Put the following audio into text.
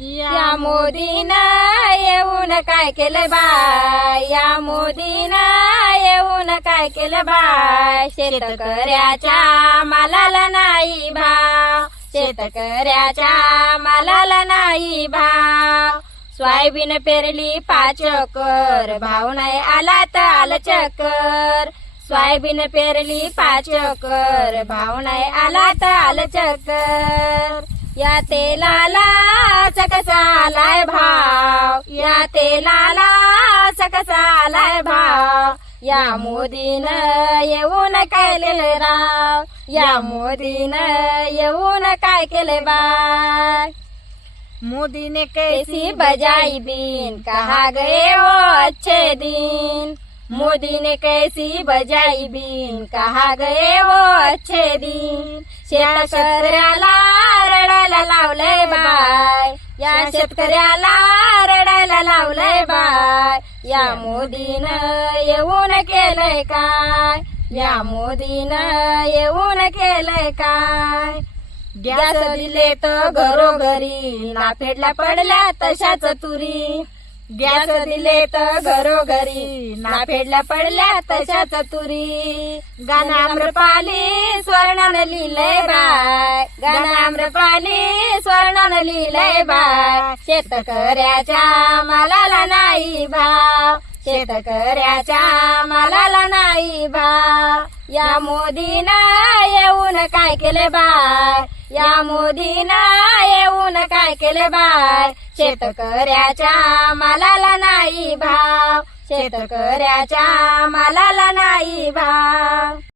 या मोदीनं येऊन काय केलं बाय, या मोदीनं येऊन काय केलं बाय, शेतकऱ्याच्या मालाला नाही भाव, शेतकऱ्याच्या मालाला नाही भाव. सोयाबीन पेरली 5 एकर, भाव नाही आला तर आलं चक्कर. सोयाबीन पेरली 5 एकर, भाव नाही आला तर आलं चक्कर. या तेलाला कसा आलाय भाव, या तेलाला कसा आलाय भाव, या मोदीनं येऊन काय केलं राव, या मोदीनं येऊन काय केलं बाय. मोदी ने कैसी बजाई बीन, कहा गए वो अच्छे दिन, मोदी ने कैसी बजाई बीन, कहा गए वो अच्छे दिन. शेतकऱ्याला रडायला लावलंय बाय, या शेतकऱ्याला रडायला लावलंय बाय, या मोदीनं येऊन केलंय काय, या मोदीनं येऊन केलंय काय. गॅस दिले तर घरोघरी, नाफेडला पडल्या तशाच तुरी. गॅस दिले तर घरोघरी, नाफेडला पडल्या तशाच तुरी. गाणं आम्रपाली स्वर्णानं लिहिलंय बाय, गाणं आम्रपाली स्वर्णानं लिहिलंय बाय. शेतकऱ्याच्या मालाला नाही भाव, शेतकऱ्याच्या मालाला नाही भाव. या मोदीनं येऊन काय केले बाय, या मोदीनं येऊन काय केले बाय, शेतकऱ्याच्या मालाला नाही भाव, शेतकऱ्याच्या मालाला नाही भाव.